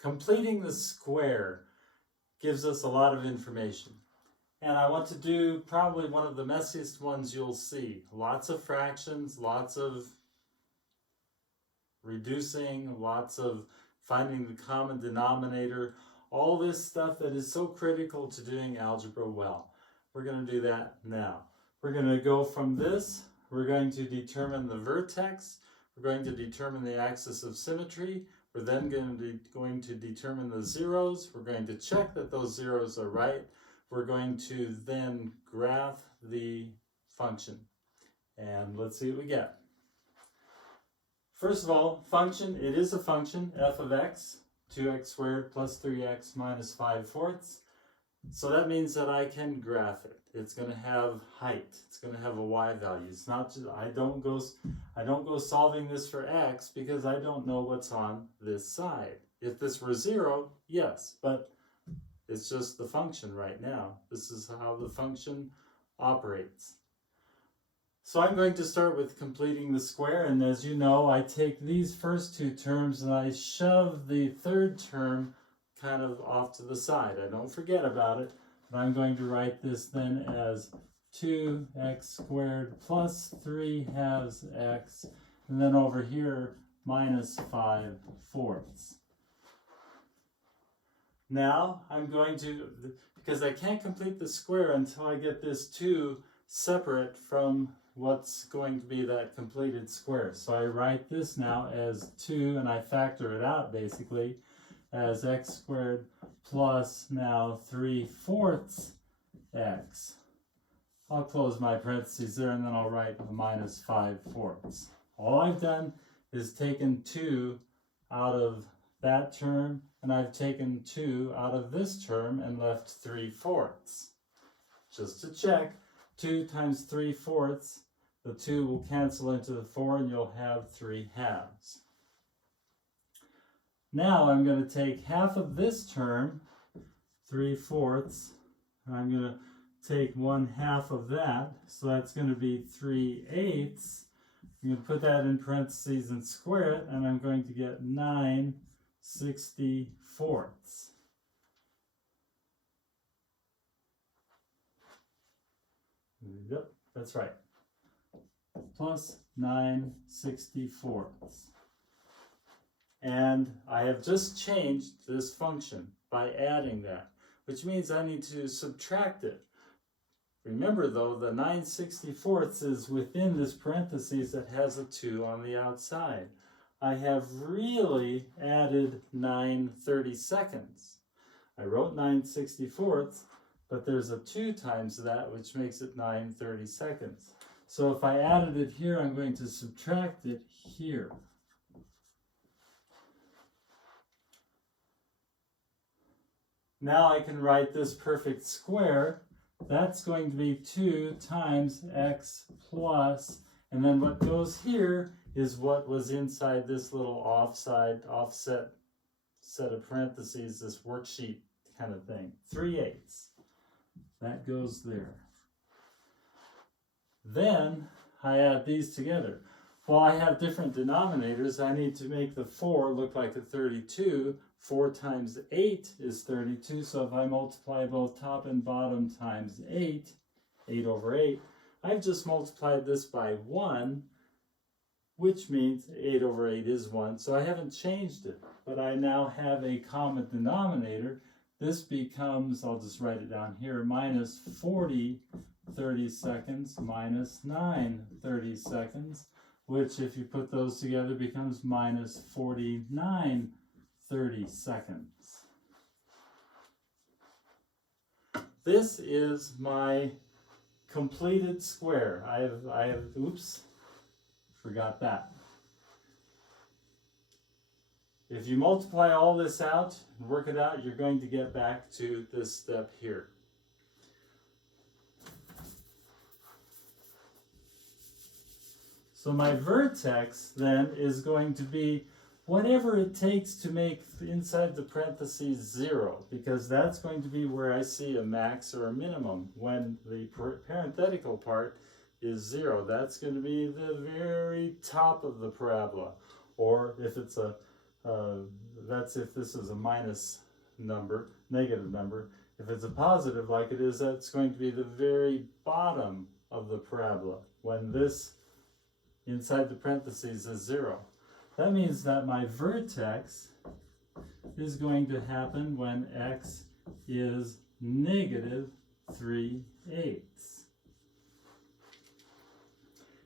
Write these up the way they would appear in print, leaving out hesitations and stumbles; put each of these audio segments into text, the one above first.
Completing the square gives us a lot of information. And I want to do probably one of the messiest ones you'll see. Lots of fractions, lots of reducing, lots of finding the common denominator, all this stuff that is so critical to doing algebra well. We're going to do that now. We're going to go from this, we're going to determine the vertex, we're going to determine the axis of symmetry, we're then going to determine the zeros, we're going to check that those zeros are right, we're going to then graph the function. And let's see what we get. First of all, function, it is a function, f of x, 2x squared plus 3x minus 5/4. So that means that I can graph it. It's going to have height. It's going to have a y value. It's not just, I don't go solving this for x because I don't know what's on this side. If this were 0, yes, but it's just the function right now. This is how the function operates. So I'm going to start with completing the square, and as you know, I take these first two terms and I shove the third term kind of off to the side. I don't forget about it, but I'm going to write this then as 2x squared plus 3 halves x, and then over here minus 5/4. Now I'm going to, because I can't complete the square until I get this 2 separate from what's going to be that completed square. So I write this now as 2, and I factor it out basically as x squared plus now 3/4 x. I'll close my parentheses there, and then I'll write a minus 5/4. All I've done is taken 2 out of that term, and I've taken 2 out of this term and left 3/4. Just to check, 2 times 3/4, the 2 will cancel into the 4 and you'll have 3 halves. Now I'm going to take half of this term, 3/4, and I'm going to take 1/2 of that, so that's going to be 3/8. I'm going to put that in parentheses and square it, and I'm going to get 9/64. Yep, that's right. Plus 9/64. And I have just changed this function by adding that, which means I need to subtract it. Remember though, the 9/64 is within this parentheses that has a 2 on the outside. I have really added 9/32. I wrote 9/64, but there's a 2 times that, which makes it 9/32. So if I added it here, I'm going to subtract it here. Now I can write this perfect square. That's going to be 2 times x plus, and then what goes here is what was inside this little offset set of parentheses, this worksheet kind of thing. 3/8. That goes there. Then I add these together. Well, I have different denominators. I need to make the 4 look like a 32. 4 times 8 is 32. So if I multiply both top and bottom times 8, 8/8, I've just multiplied this by 1, which means 8/8 is 1. So I haven't changed it, but I now have a common denominator. This becomes, I'll just write it down here, minus 40 30-seconds minus 9 30-seconds, which if you put those together becomes minus 49 30-seconds. This is my completed square. I have, oops, forgot that. If you multiply all this out and work it out, you're going to get back to this step here. So my vertex then is going to be whatever it takes to make inside the parentheses 0, because that's going to be where I see a max or a minimum when the parenthetical part is 0. That's going to be the very top of the parabola. Or if it's a That's if this is a minus number, negative number. If it's a positive like it is, that's going to be the very bottom of the parabola when this inside the parentheses is 0. That means that my vertex is going to happen when x is negative 3/8.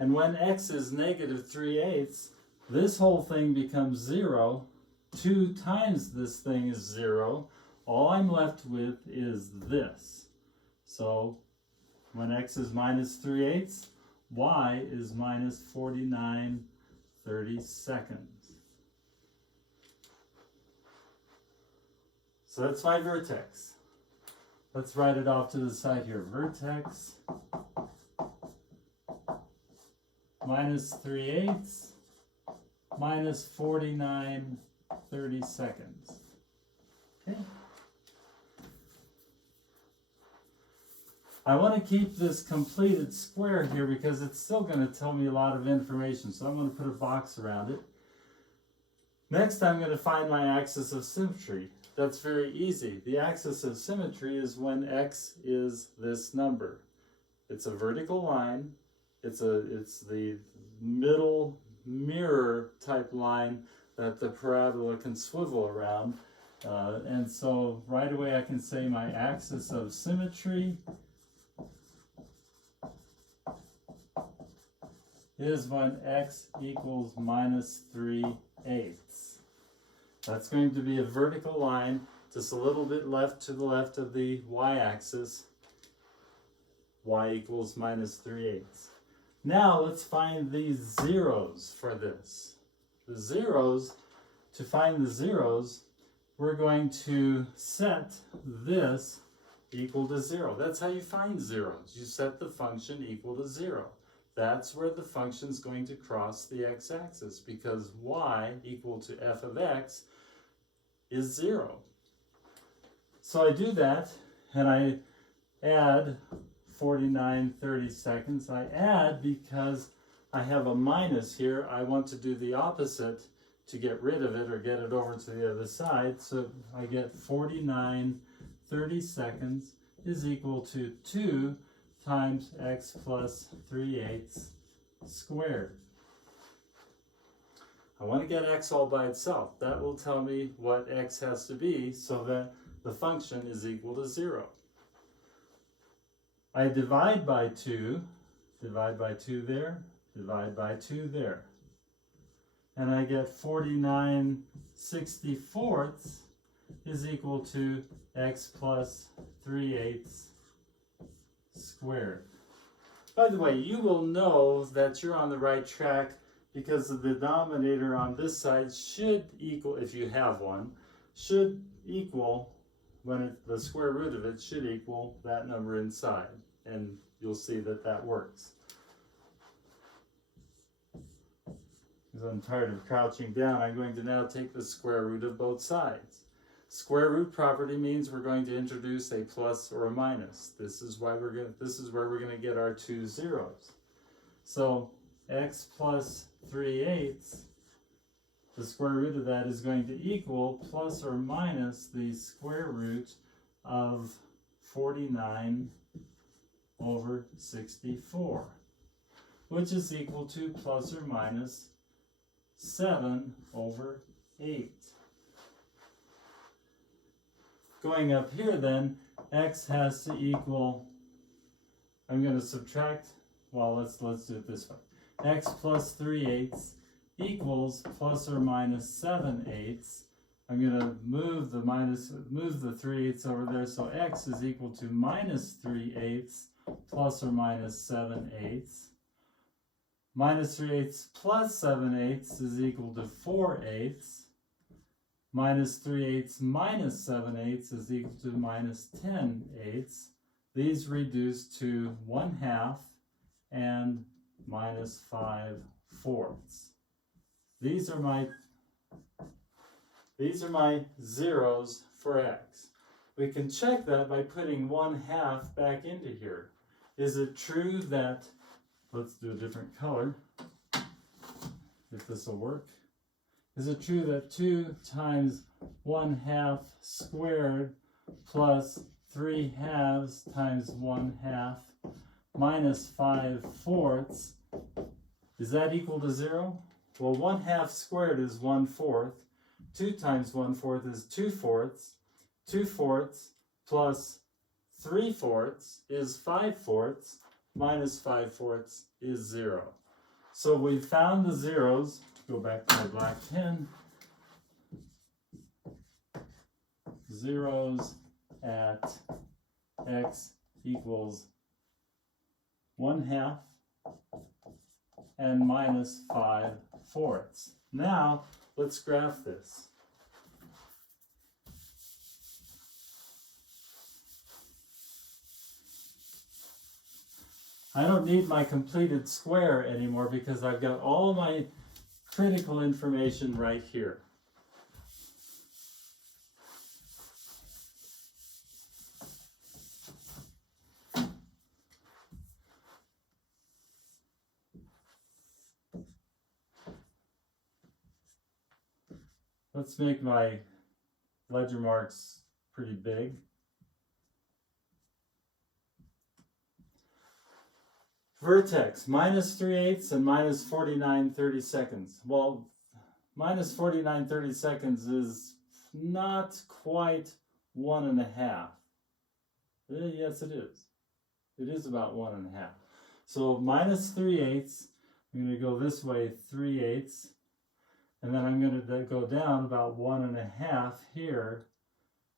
And when x is negative 3/8, this whole thing becomes 0. 2 times this thing is 0. All I'm left with is this. So when x is minus 3/8, y is minus 49/32. So that's my vertex. Let's write it off to the side here. Vertex minus 3/8 minus 49/32. Okay. I want to keep this completed square here because it's still going to tell me a lot of information. So I'm going to put a box around it. Next, I'm going to find my axis of symmetry. That's very easy. The axis of symmetry is when x is this number. It's a vertical line. It's the middle mirror type line that the parabola can swivel around. And so right away I can say my axis of symmetry is when x equals minus 3/8. That's going to be a vertical line just a little bit left to the left of the y-axis. Y equals minus 3/8. Now let's find these zeros for this. The zeros, to find the zeros, we're going to set this equal to 0. That's how you find zeros. You set the function equal to 0. That's where the function is going to cross the x-axis because y equal to f of x is 0. So I do that and I add 49/32. I add because I have a minus here. I want to do the opposite to get rid of it or get it over to the other side. So I get 49/32 is equal to 2 times x plus 3/8 squared. I want to get x all by itself. That will tell me what x has to be so that the function is equal to 0. I divide by 2 there, divide by 2 there. And I get 49/64 is equal to x plus 3/8 squared. By the way, you will know that you're on the right track because the denominator on this side should equal, if you have one, should equal, the square root of it should equal that number inside. And you'll see that that works. Because I'm tired of crouching down, I'm going to now take the square root of both sides. Square root property means we're going to introduce a plus or a minus. This is where we're going to get our two zeros. So x plus 3/8, the square root of that is going to equal plus or minus the square root of 49/64, which is equal to plus or minus 7/8. Going up here then, x has to equal, I'm going to subtract, well let's do it this way. X plus 3/8 equals plus or minus 7/8. I'm going to move the 3/8 over there, so x is equal to minus 3/8 plus or minus 7/8. Minus 3/8 plus 7/8 is equal to 4/8. Minus 3/8 minus 7/8 is equal to minus 10/8. These reduce to 1/2 and minus 5/4. These are my zeros for x. We can check that by putting 1/2 back into here. Is it true that, let's do a different color, if this will work. is it true that 2 times 1/2 squared plus 3/2 times 1/2 minus 5/4, is that equal to 0? Well, 1/2 squared is 1/4. 2 times 1/4 is 2/4. 2/4 plus 3/4 is 5/4. Minus 5/4 is 0. So we found the zeros. Go back to my black pen. Zeros at x equals 1/2 and minus 5/4. Now, let's graph this. I don't need my completed square anymore because I've got all my critical information right here. Let's make my ledger marks pretty big. Vertex, minus 3/8 and minus 49/32. Well, minus 49/32 is not quite 1.5. Yes, it is. It is about 1.5. So minus 3/8, I'm going to go this way 3/8, and then I'm going to go down about 1.5 here.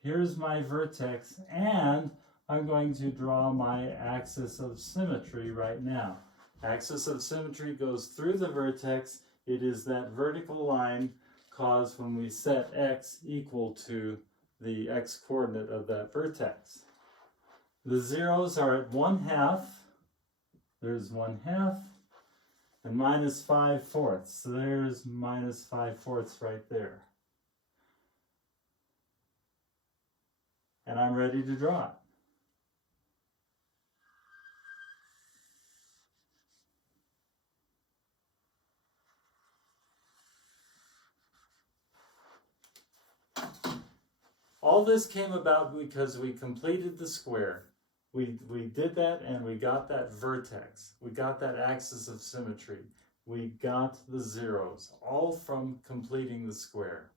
Here's my vertex, and I'm going to draw my axis of symmetry right now. Axis of symmetry goes through the vertex. It is that vertical line caused when we set x equal to the x-coordinate of that vertex. The zeros are at 1/2. There's 1/2 and minus 5/4. So there's minus 5/4 right there. And I'm ready to draw it. All this came about because we completed the square. We did that and we got that vertex. We got that axis of symmetry. We got the zeros, all from completing the square.